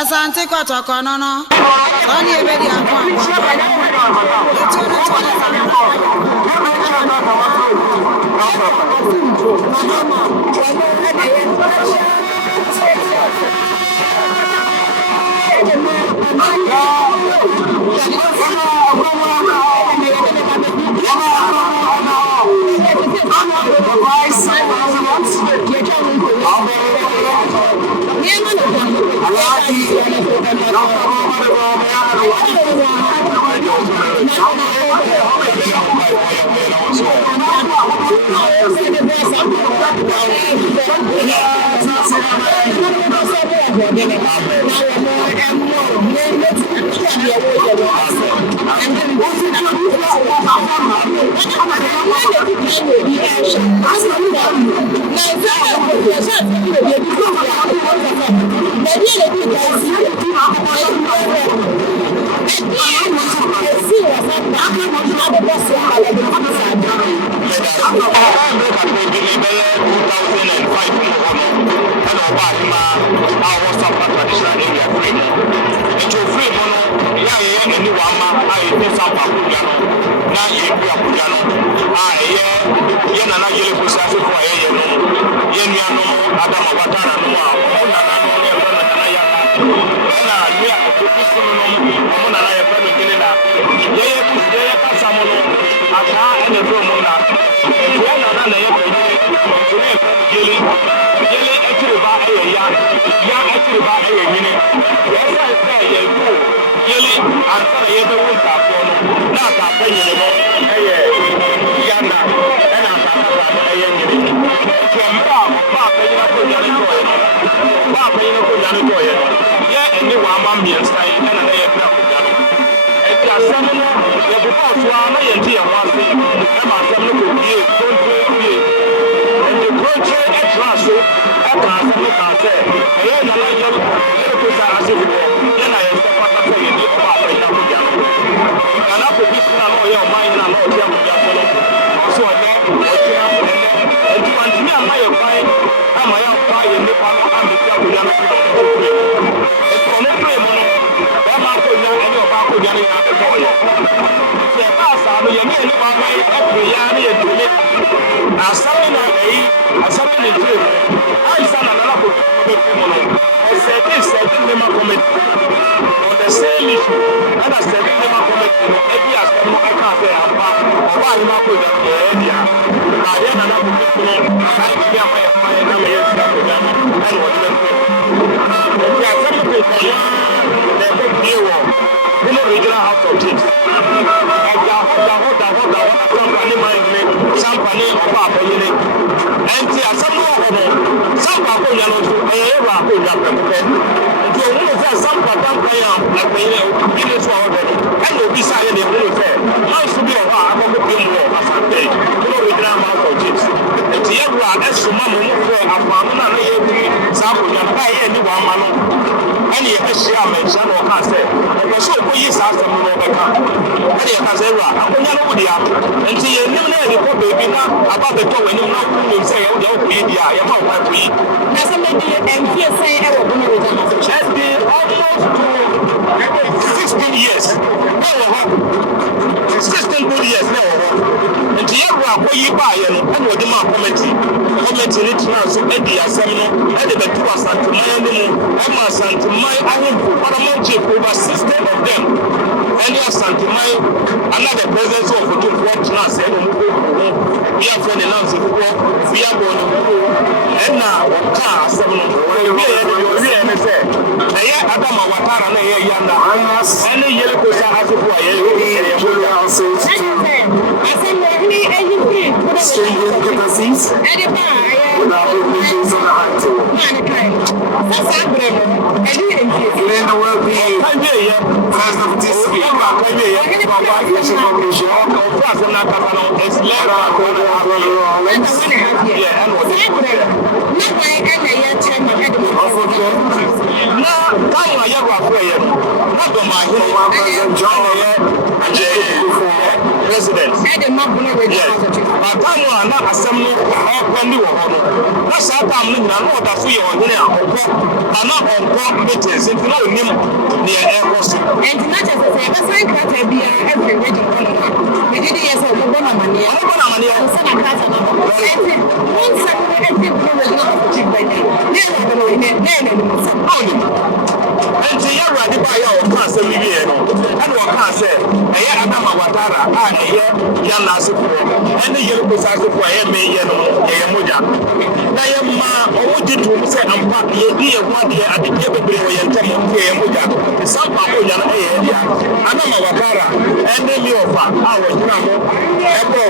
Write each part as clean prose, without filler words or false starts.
Asante kotoko no no. Oni ebedi akwa. President. time one na asem no pendi wo ho no na sa time no na no da so ye ohene akoko ana onko meetings nti na onim ne e koso and not just say be sign crata bia every region we did yes so go na mania so na crata na one second every people will not keep by day and you already buy your class and live here and what can say Adama Watara Yana Supo and the Yellow Sasso for Moja. Nayama, or did to say, I'm back here 1 year at the Gabriel and Moja. Some Pamoja area, Adama Watara, and then you offer our Gramo, Echo,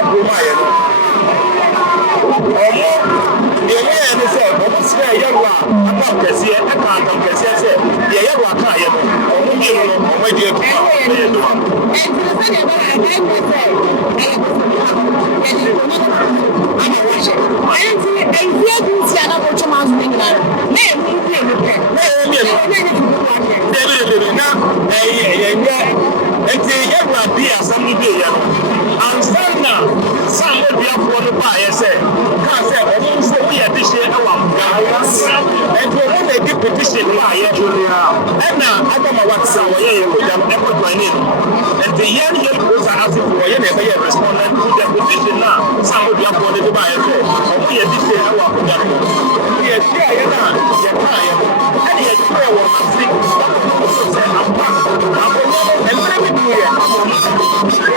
the say, but say, Yawa, about Cassia, a can't come Cassia, say, Yawa Kaya, or my dear, petition and now I don't know what's our and the young was asking for a respondent to the petition now. Some of you are going to buy a phone. We are this year. We are here now. And he had to go on and think, I'm back. And let me do it. We are this year.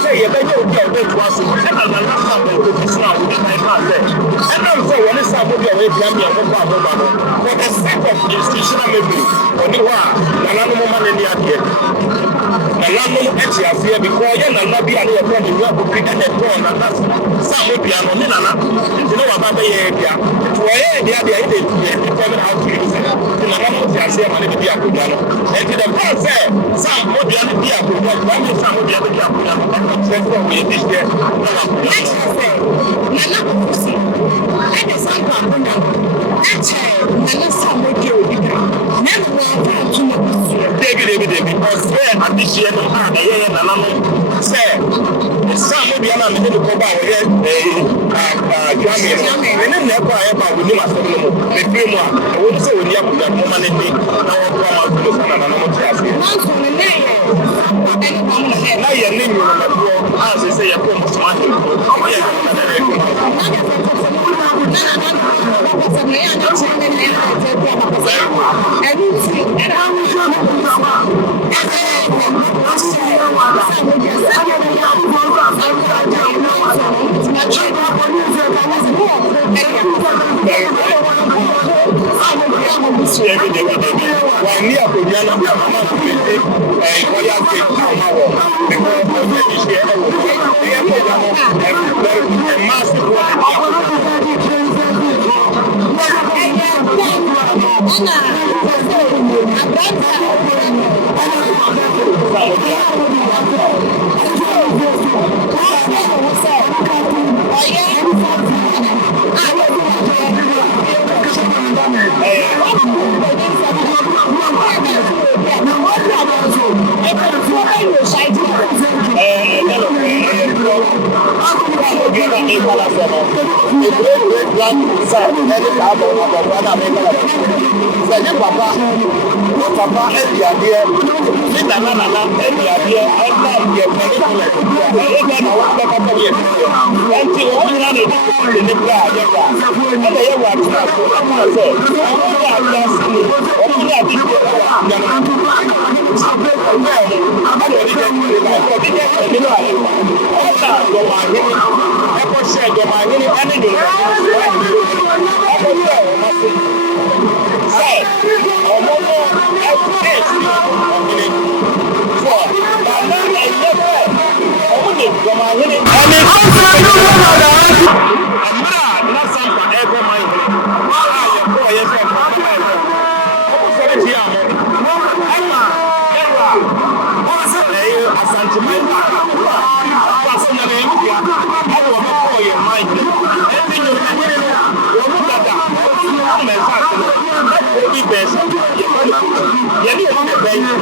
Say, you better go to us, and I'm not something to be smart with my father. And I'm saying, when it's something away from me, for the sake of institutional memory, for the one, and I'm no man in the idea. And I'm no actually afraid because you're not be any of them, you have to pick and a phone, and that's some will be on Nana. You know about the area. To where the idea is, determine how to use it. And I'm not saying, I'm going to be a good one. And to the point, say, some will be a good one, some will be a good one. We this year. Let's say, Nana Pussy, and the San Pabuna, and Nana Samojo, never want to know. David, because there at this year, Nana said, some will be allowed to go back here, Jamie, and then never ever with him as the film. I won't say we have that moment in me. Now, I'm going to look at now you're naming your as they say, you're going to smart. Papa, and the idea, best. You need to be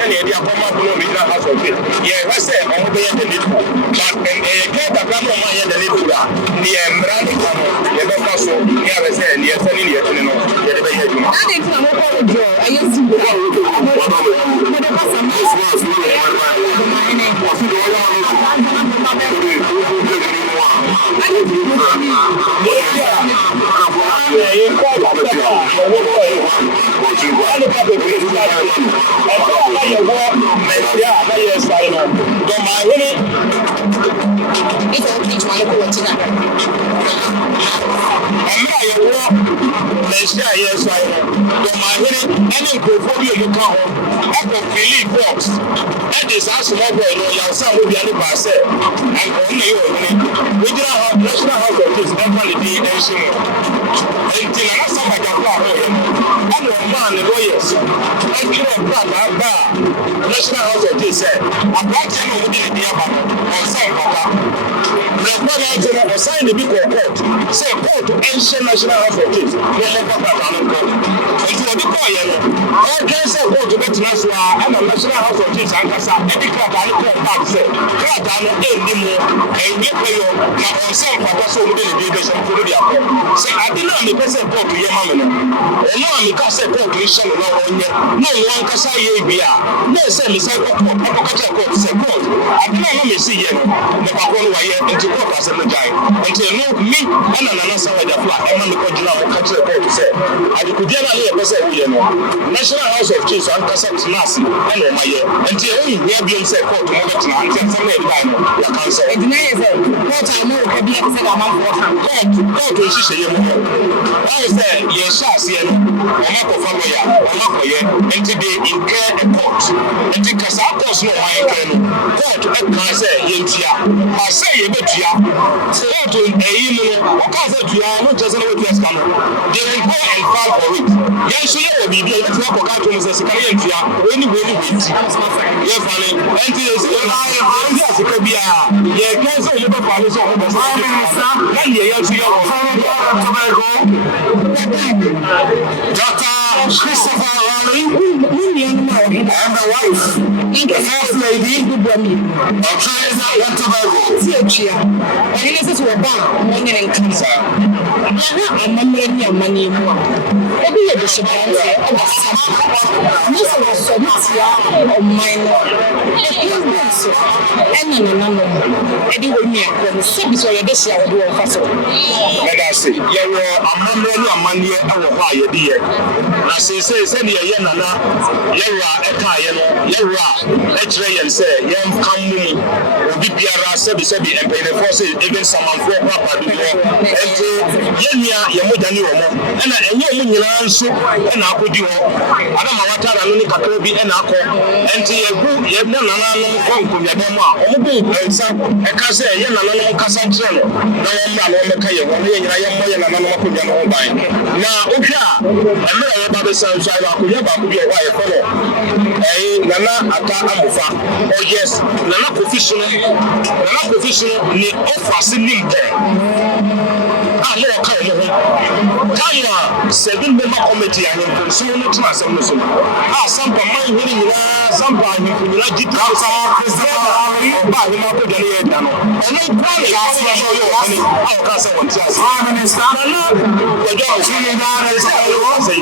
send the Akoma Regional House of Faith. Yeah, I said, I'm going to the little. But get the Kamo Maya the little. The Brandi Kamo, the Bakaso, yeah, I said, yes, and in the afternoon. I think I'm going to go. I used to go. National House of Peace said, I'm not telling you the idea about the sign the big court. Say court to ancient National House of Peace. No more and to the court, all cases go to get National and the National House of Peace and Casa, every court and court part say, court and anymore, and get you now some for so many leaders and put it up. Say, I didn't know the person court to your mamma. And no one can say court to issue no one can say, yeah, no, say, court, say court. I didn't know me see you, the Pacon way into court as a giant. Until no me and another side of the flat, and the Kojina will catch the court to say, I could get a little person, National House of Chiefs and Cassette Nasi, and my year, until we have been said court to move it until some day, the council. And court I know can be said among court to see you. I said, yes, I see you. Omako Famaya, Omako, and today in care and court. And because I was no my court, and I say, Yentia, I say, Yebetia, court in a union, what cause it you are not just an OPS camera. They will go and file for it. Yes, you will be able to work out to Mrs. Karientia when you really wait. Yes, funny. And this is a Kabia. Yeah, can't say you have a police on the side. Then you have to Dr. Christopher and the wife, the first lady, of China went to Tobago. And he says, we're back, morning and cancer. I'm not money more. Maybe you're the Shabbat of the Shabbat. Most of us are not or minor. And anyway, the service or the Shah do a fossil. Let us see. You were a money and a fire, dear. As he says, any Yana, Yara, Ekayano, Yara, Etray and say, young Kamu, BPR, service, and pay the forces against someone for Papa. And Yenya, Yamudani, and you answer, and I could do. I don't know what I only could be an apple, and to you have none of them, and some, I can't say, Yana, Cassan Channel. No one will make a now, okay, I'm not about the sound side of your wife. Nana Ata oh yes, Nana professional, need offer sending there. Kaya 7 member committee and consumer to us on the summer. Some for my winning, some by him who like it out our by him up with the air. And no probably ask you our cousin wants us. Prime Minister, the dog really down as I say,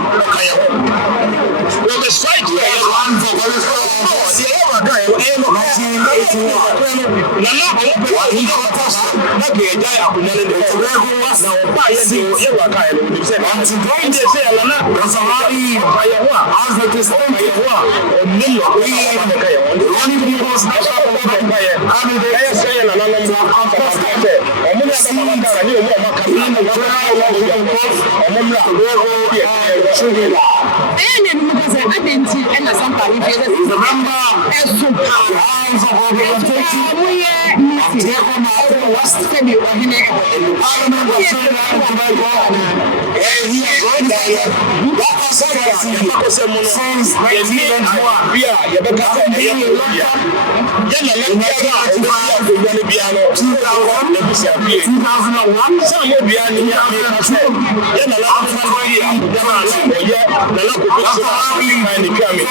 well, the strike one for the guy,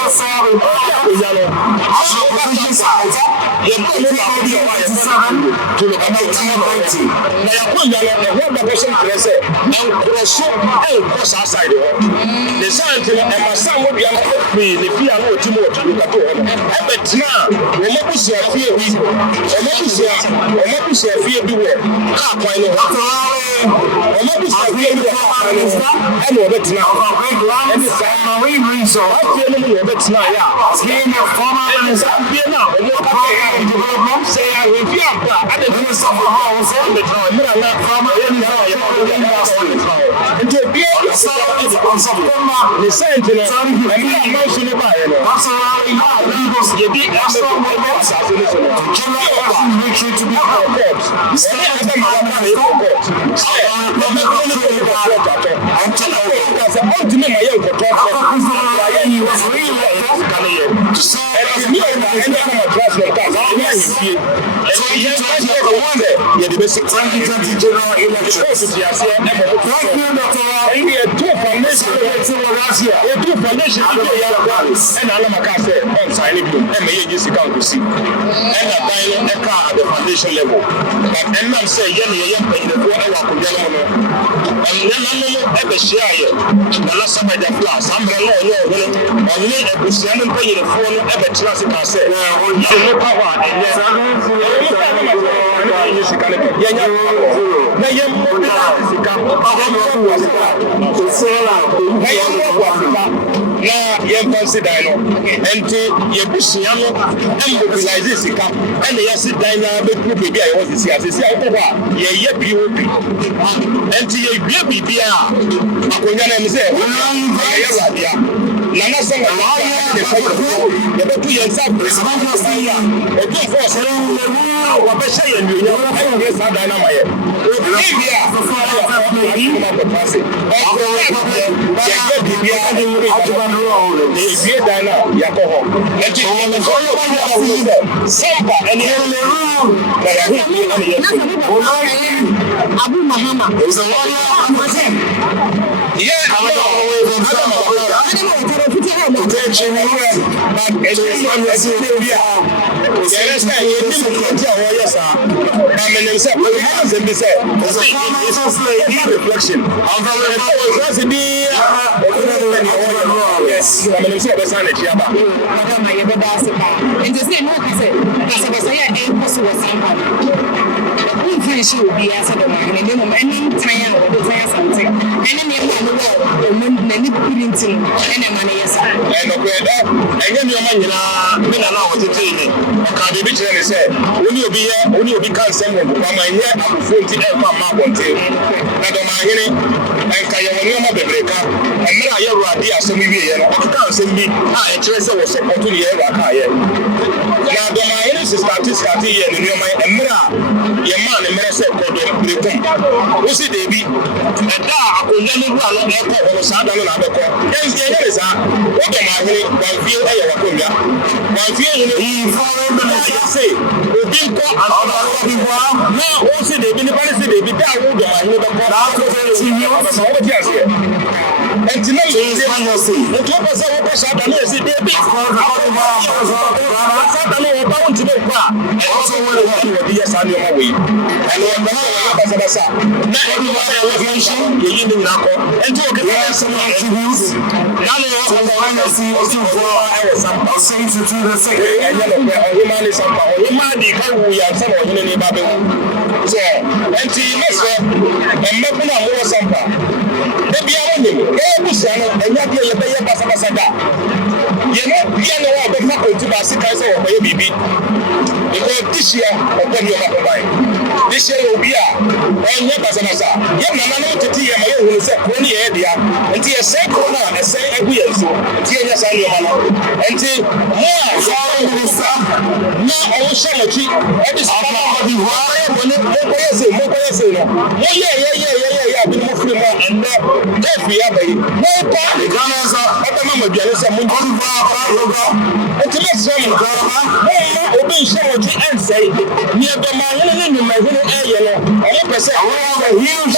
It's and say, near the man in the man, I never say, I huge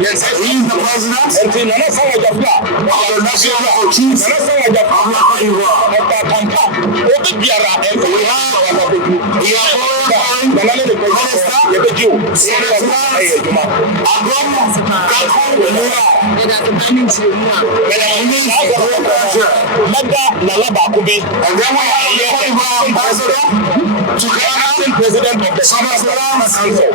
yes, he's the president. And in another song of the flag, the national chiefs, another song of the Tampa, Obiara, and we are the president of the Summer Council.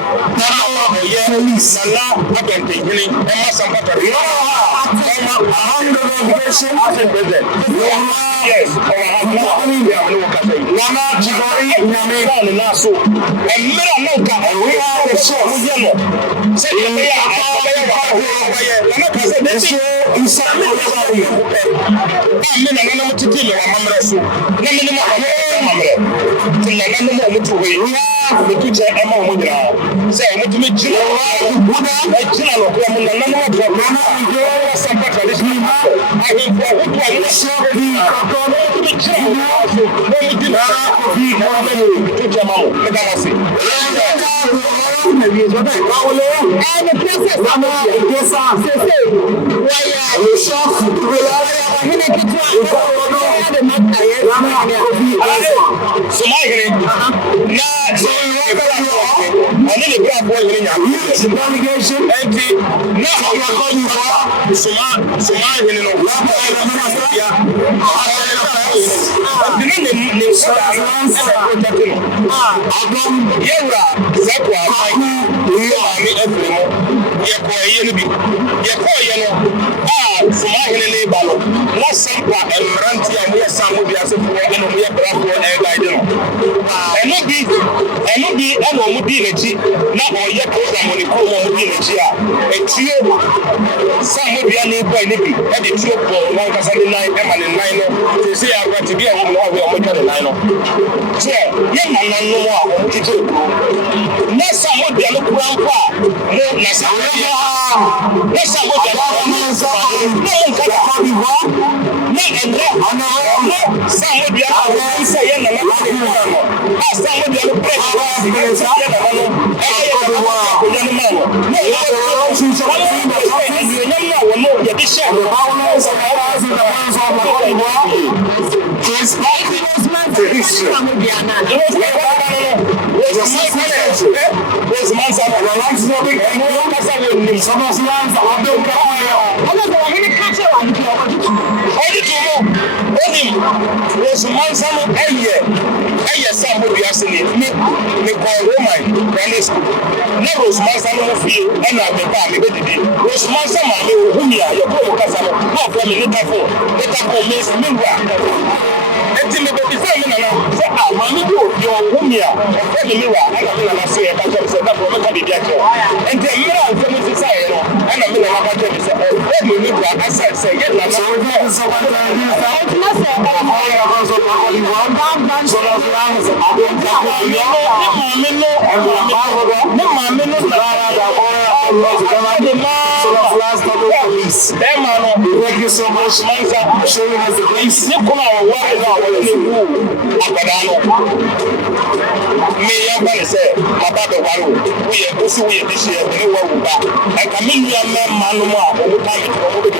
Thank you so much, Mansa, showing us the grace. Say, about the one we are also this year, we will back. And Camilla Manuma, who come to the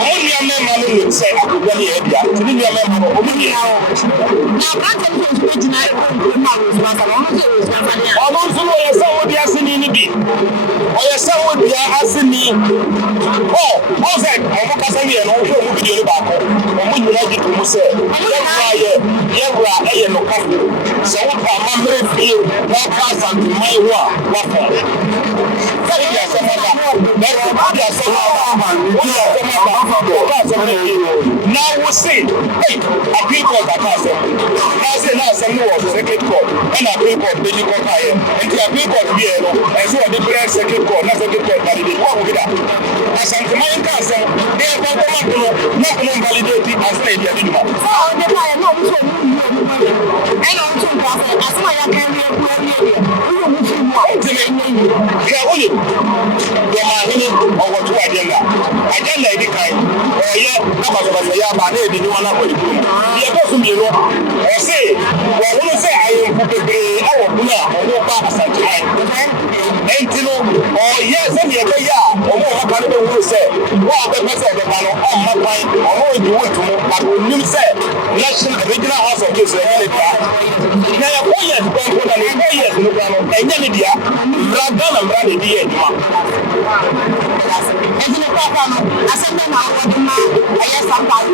only a man will say, I could really have that. Camilla Manuma, now we see, hey, a people that has some more second court, and a people the new court, and the people here, as well the prayer second court, not second court, but they walk with that. As I'm coming council, they are not validated as they did. So, the I know, and also, as my Okay, only the money or what agenda. Agenda is the kind. Yeah, but they do not want to do. Yeah, that's what you know. I say, well, when I say I am prepared, I will put a sanctuary. And you know, oh yes, and yeah, or more can be say, what the person of the panel on my mind, or more you want to know, but when you say, National Regional House of Israel, now 4 years, 4 years, no panel, and Yamidia, Radan and Brady, and you know, I said, no, I guess I'm not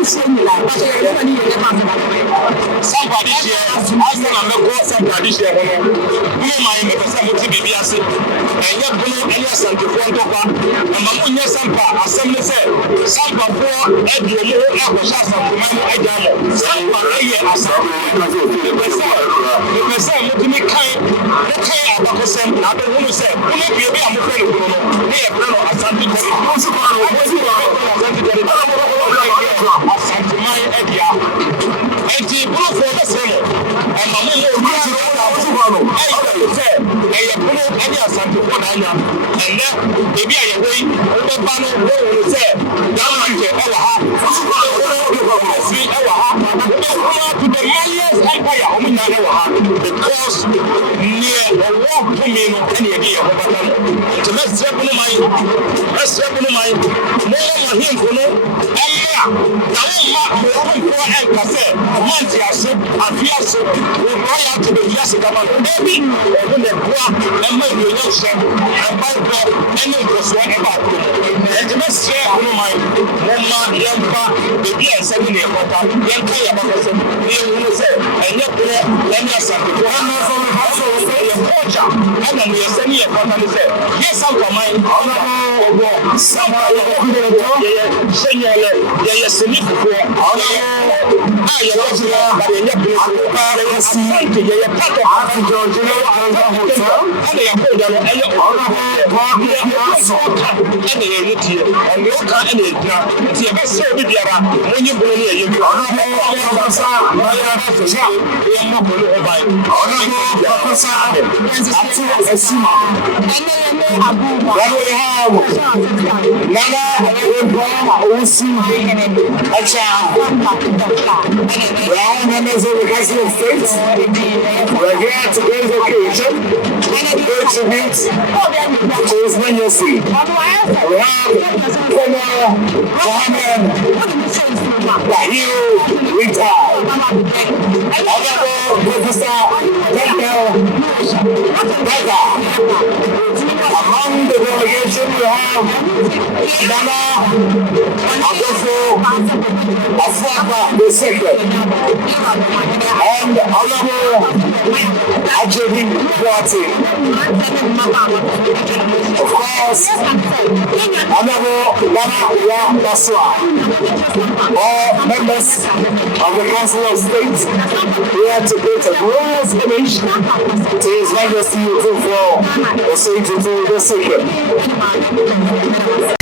somebody here, I said, I'm not going somebody here. You mind if somebody be biased, and you're going to answer the front of her, and Mamunya Sampa, assembly said, Sampa for every year, I was asked for money. I don't know. Sampa, the person to me kind, the kind of a person, I don't want to say, who may be a friend of Bruno, they are Bruno, as something to my idea. And the blue for the same. And my mother was any assembly for Nanya. And then maybe I away, the panel will say, down like to the millions empire, because near the walk to me, any idea of to let's reckon my more him for no. And Cassette, Mantias, and Fias, will go out to the Yassagaman, maybe, or when they go and make the election and buy God and then go about them. And the best share of my Mama, Yampa, the beer, 7 year water, Yampa, you say, and yet, let me ask you, one more from the house of a culture, and then we are sending a company say, yes, I'm for mine, somebody, well, members of the Council of State, we're here at today's occasion to pay tribute to His Majesty. We have Colonel Mohammed Tahir retired. Honorable Professor Campbell Becca. Among the delegation we have Nana Adolfo Afwaka II and Honorable Ajedi Boati. Of course, Honorable Nana Ya Baswa. All members of the Council of State here to pay a glorious homage to His Majesty Otunfo Osei Tutu II.